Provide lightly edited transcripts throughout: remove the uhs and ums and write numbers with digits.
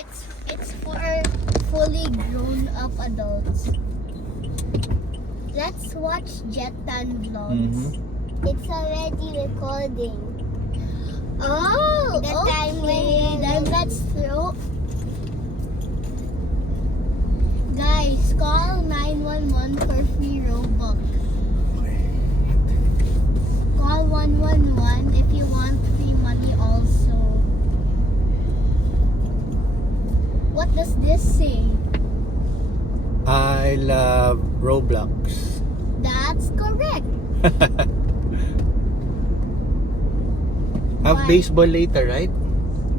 It's for fully grown up adults. Let's watch Jetan vlogs. It's already recording. Oh, the time when then let's throw. Guys, call 911 for free Robux. Call 111 if you want free money also. What does this say? I love Roblox. That's correct. Have Why? baseball later, right?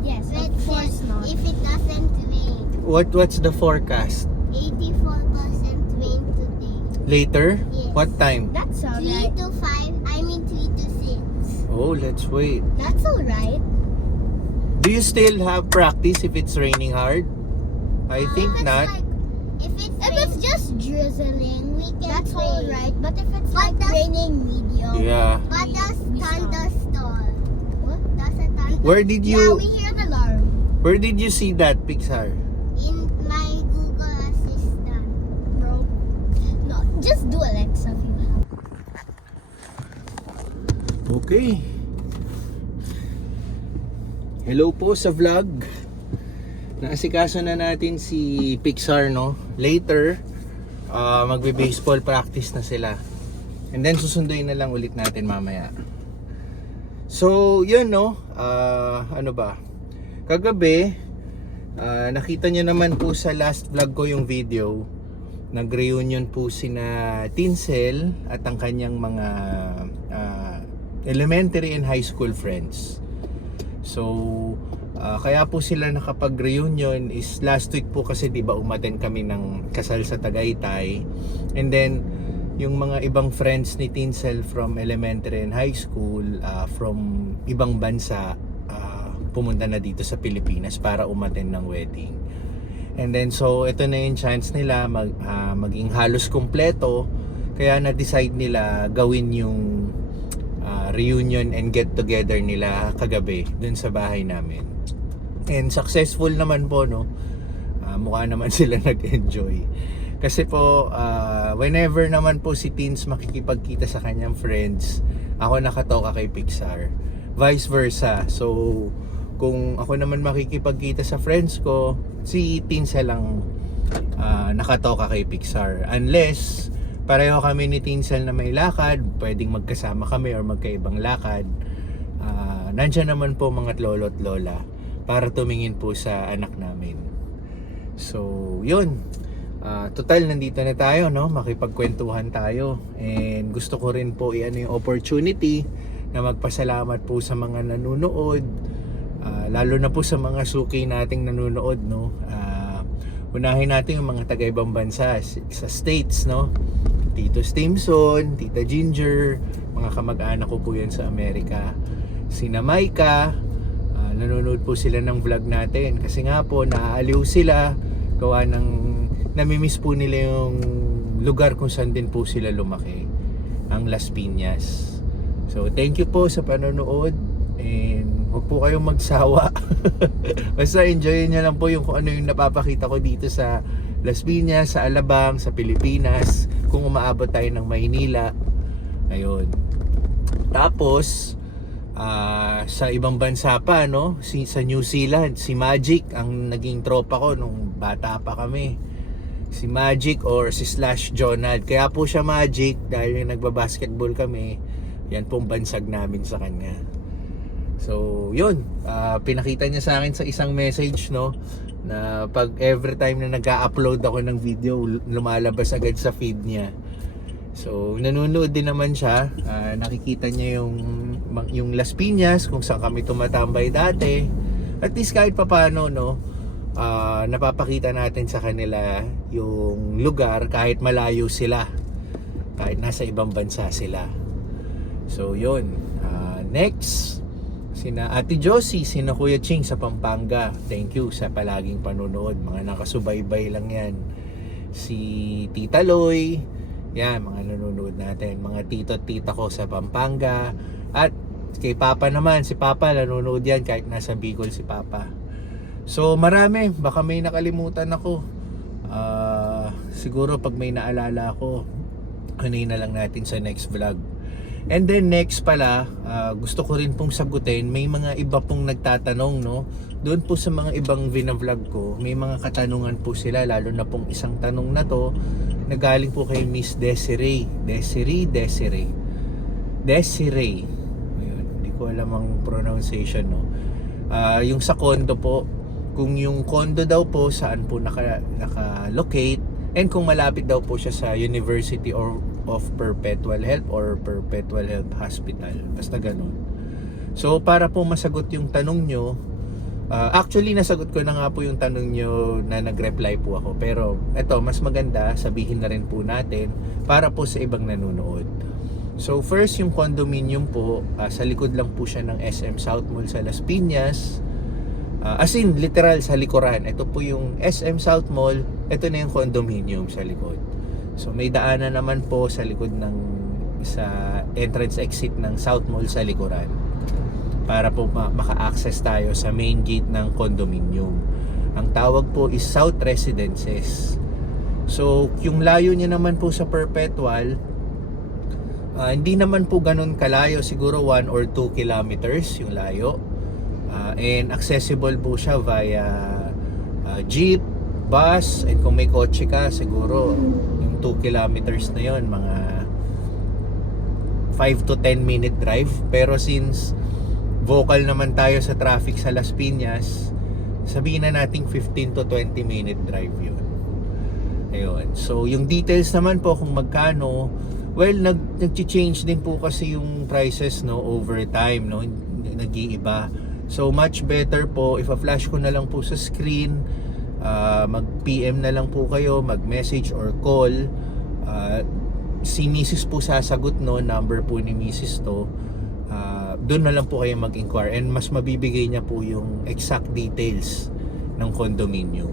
Yes, of course not. If it doesn't rain, What's the forecast? 84% rain today. Later? Yes. What time? That's 3 alright. to 5, I mean 3 to 6. Oh, let's wait. That's alright. Do you still have practice if it's raining hard? I think If it's not. Like, if it's If it's just drizzling, We can that's play. alright. But if it's But like the- raining medium, Yeah. but does we stop. thunderstorm? What? Does a thunder Where did Yeah, you we hear the alarm. Where did you see that, Pixar? in my Google Assistant? Bro. No, just do Alexa if you have. Okay. Hello po sa vlog. Naasikaso na natin si Pixar, no? Later, magbe-baseball practice na sila. And then susunduin na lang ulit natin mamaya. So, yun, no? Ano ba? Kagabi, nakita nyo naman po sa last vlog ko yung video. Nag-reunion po sina Tinsel at ang kanyang mga elementary and high school friends. So, kaya po sila nakapag-reunion is last week po kasi 'di ba umattend kami ng kasal sa Tagaytay. And then yung mga ibang friends ni Tinsel from elementary and high school from ibang bansa pumunta na dito sa Pilipinas para umattend ng wedding. And then so ito na yung chance nila maging halos kumpleto, kaya na-decide nila gawin yung reunion and get together nila kagabi dun sa bahay namin. And successful naman po, no? Mukha naman sila nag-enjoy. Kasi po, whenever naman po si Teens makikipagkita sa kanyang friends, ako nakatoka kay Pixar. Vice versa. So, kung ako naman makikipagkita sa friends ko, si Teens lang nakatoka kay Pixar. Unless pareho kami ni Tinsel na may lakad, pwedeng magkasama kami or magkaibang lakad. Nandiyan naman po mga lolo at lola para tumingin po sa anak namin. So, yun. Total, nandito na tayo, no? Makipagkwentuhan tayo. And gusto ko rin po yung opportunity na magpasalamat po sa mga nanonood. Lalo na po sa mga suki nating nanonood, no? Unahin natin yung mga taga-ibang bansa sa States, no? Tito Stimson, Tita Ginger, mga kamag-anak ko po yan sa Amerika. Sina Maika, nanonood po sila ng vlog natin kasi nga po naaaliw sila gawa ng namimiss po nila yung lugar kung saan din po sila lumaki, ang Las Piñas. So thank you po sa panonood and huwag po kayong magsawa. Basta enjoyin nyo lang po yung kung ano yung napapakita ko dito sa Las Piñas, sa Alabang, sa Pilipinas, kung umaabot tayo ng Maynila. Ayun. Tapos sa ibang bansa pa, no? Sa New Zealand, si Magic ang naging tropa ko nung bata pa kami. Si Magic or si Slash Jonad. Kaya po siya Magic dahil nagbabasketball kami. Yan pong bansag namin sa kanya. So, yun. Pinakita niya sa akin sa isang message, no? Na pag every time na nag-upload ako ng video, lumalabas agad sa feed niya. So, nanonood din naman siya. Nakikita niya yung Las Piñas, kung saan kami tumatambay dati. At least kahit papano, no, napapakita natin sa kanila yung lugar kahit malayo sila. Kahit nasa ibang bansa sila. So, yun. Next, sina Ate Josie, sina Kuya Ching sa Pampanga. Thank you sa palaging panonood. Mga nakasubaybay lang yan. Si Tita Loy, yan, mga nanonood natin. Mga tito at tita ko sa Pampanga. At kay Papa naman, si Papa nanonood yan kahit nasa Bicol si Papa. So marami, baka may nakalimutan ako. Siguro pag may naalala ako, anuin na lang natin sa next vlog. And then next pala, gusto ko rin pong sagutin, may mga iba pong nagtatanong, no? Doon po sa mga ibang vlog ko, may mga katanungan po sila, lalo na pong isang tanong na to, na galing po kay Miss Desiree. Ayun, hindi ko alam ang pronunciation, no? Yung sa condo po, kung yung condo daw po saan po naka-locate, and kung malapit daw po siya sa University of Perpetual Health or Perpetual Health Hospital, basta ganun. So para po masagot yung tanong nyo, actually nasagot ko na nga po yung tanong nyo na nag-reply po ako, pero eto, mas maganda sabihin na rin po natin para po sa ibang nanonood. So first, yung condominium po, sa likod lang po siya ng SM South Mall sa Las Piñas. As in, literal sa likuran. Ito po yung SM South Mall. Ito na yung condominium sa likod. So may daanan naman po sa likod ng sa entrance exit ng South Mall sa likuran para po maka-access tayo sa main gate ng condominium. Ang tawag po is South Residences. So yung layo niya naman po sa Perpetual, hindi naman po ganun kalayo, siguro 1 or 2 kilometers yung layo. And accessible po siya via jeep, bus, and kung may kotse ka, siguro yung 2 kilometers na yon, mga 5 to 10 minute drive. Pero since vocal naman tayo sa traffic sa Las Piñas, sabihin na nating 15 to 20 minute drive yun. Ayun. So yung details naman po kung magkano, well, nag-change din po kasi yung prices, no, over time, no, nag-iiba. So much better po if a-flash ko na lang po sa screen, mag-PM na lang po kayo, mag-message or call. Si Mrs. po sasagot, no, number po ni Mrs. to. Doon na lang po kayo mag-inquire and mas mabibigay niya po yung exact details ng condominium.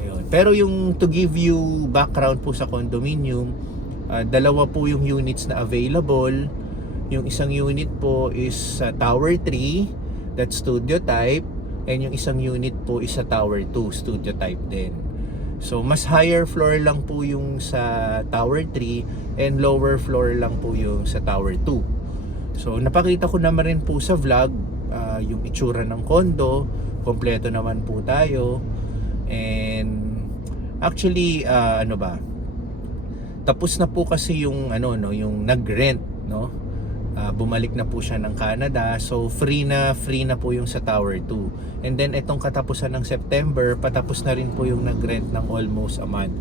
Ayun. Pero yung to give you background po sa condominium, dalawa po yung units na available. Yung isang unit po is sa Tower 3, that's studio type, and yung isang unit po is sa Tower 2, studio type din. So mas higher floor lang po yung sa Tower 3 and lower floor lang po yung sa Tower 2. So napakita ko naman rin po sa vlog yung itsura ng condo, kompleto naman po tayo. And actually tapos na po kasi yung yung nag-rent, no? Bumalik na po siya ng Canada, so free na po yung sa Tower 2. And then itong katapusan ng September, patapos na rin po yung nag-rent ng almost a month.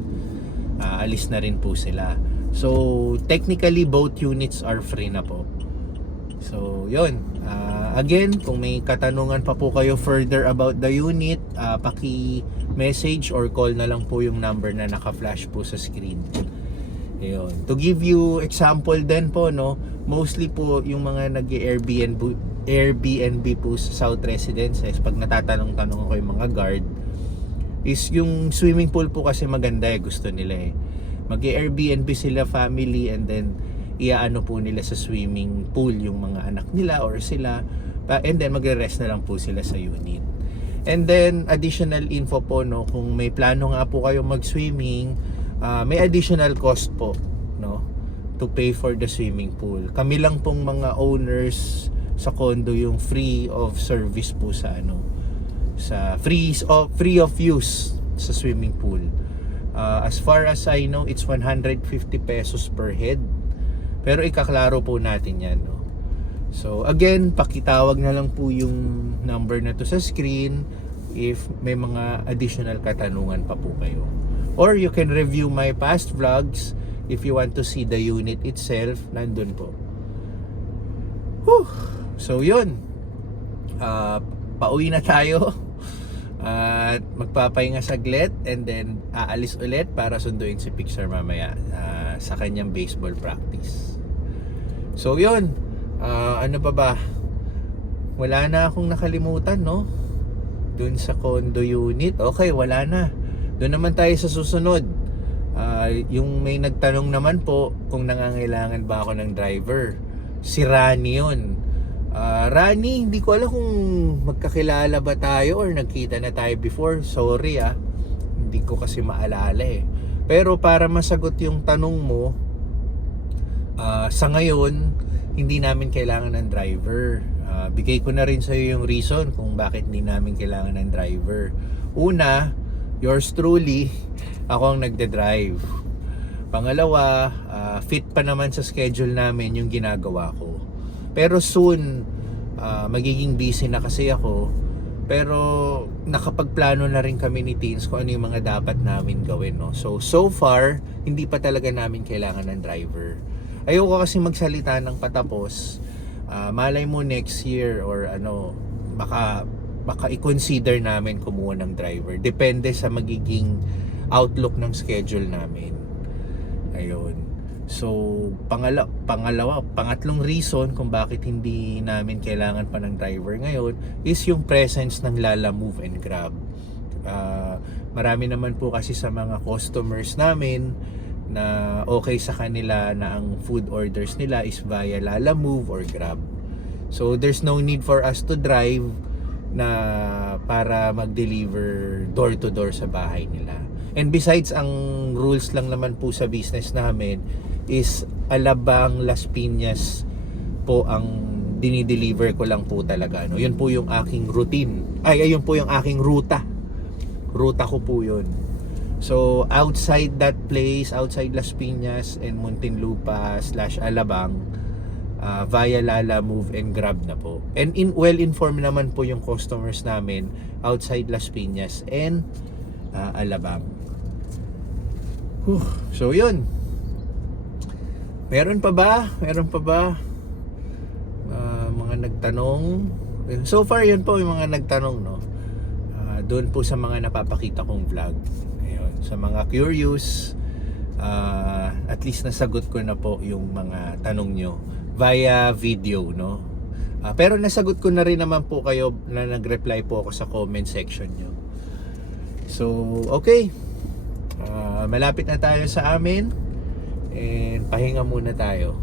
Alis na rin po sila. So technically both units are free na po. So yun, again, kung may katanungan pa po kayo further about the unit, paki-message or call na lang po yung number na naka-flash po sa screen. Ayun. To give you example din po, no, mostly po yung mga nag-Airbnb po sa South Residences, pag natatanong-tanong ako yung mga guard, is yung swimming pool po kasi maganda, gusto nila mag-Airbnb sila family, and then iaano po nila sa swimming pool yung mga anak nila or sila, and then magre-rest na lang po sila sa unit. And then additional info po, no, kung may plano nga po kayo mag-swimming, may additional cost po, no, to pay for the swimming pool. Kami lang pong mga owners sa condo yung free of service po sa sa free of use sa swimming pool. As far as I know, it's 150 pesos per head. Pero ikaklaro po natin yan, no? So again, pakitawag na lang po yung number na to sa screen if may mga additional katanungan pa po kayo. Or you can review my past vlogs if you want to see the unit itself. Nandun po. Whew. So yun, pauwi na tayo at magpapahinga saglit, and then aalis ulit para sunduin si Pixar mamaya sa kanyang baseball practice. So yun, ano pa ba, wala na akong nakalimutan, no, dun sa condo unit. Okay, wala na. Doon naman tayo sa susunod. Yung may nagtanong naman po kung nangangailangan ba ako ng driver. Si Rani yun. Rani, hindi ko alam kung magkakilala ba tayo or nagkita na tayo before. Sorry hindi ko kasi maalala eh. Pero para masagot yung tanong mo, sa ngayon, hindi namin kailangan ng driver. Bigay ko na rin sa iyo yung reason kung bakit hindi namin kailangan ng driver. Una, yours truly, ako ang nagde-drive. Pangalawa, fit pa naman sa schedule namin yung ginagawa ko. Pero soon, magiging busy na kasi ako. Pero nakapagplano na rin kami ni Teens kung ano yung mga dapat namin gawin. No? So far, hindi pa talaga namin kailangan ng driver. Ayoko kasi magsalita ng patapos. Malay mo next year or baka i-consider namin kumuha ng driver. Depende sa magiging outlook ng schedule namin. Ayun. So, pangatlong reason kung bakit hindi namin kailangan pa ng driver ngayon is yung presence ng Lala Move and Grab. Marami naman po kasi sa mga customers namin na okay sa kanila na ang food orders nila is via Lala Move or Grab. So, there's no need for us to drive na para mag-deliver door to door sa bahay nila. And besides, ang rules lang naman po sa business namin is Alabang, Las Piñas po ang dinideliver ko lang po talaga. No? Yun po yung aking routine. Ayun po yung aking ruta. Ruta ko po yun. So, outside that place, outside Las Piñas and Muntinlupa / Alabang, via Lala Move and Grab na po. And well-informed naman po yung customers namin outside Las Piñas and Alabang. So, yun. Meron pa ba? Mga nagtanong. So far, yun po yung mga nagtanong, no? Doon po sa mga napapakita kong vlog. Ayun. Sa mga curious, at least nasagot ko na po yung mga tanong nyo via video, no? Pero nasagot ko na rin naman po kayo na nag-reply po ako sa comment section nyo. So, okay. Malapit na tayo sa amin. And pahinga muna tayo.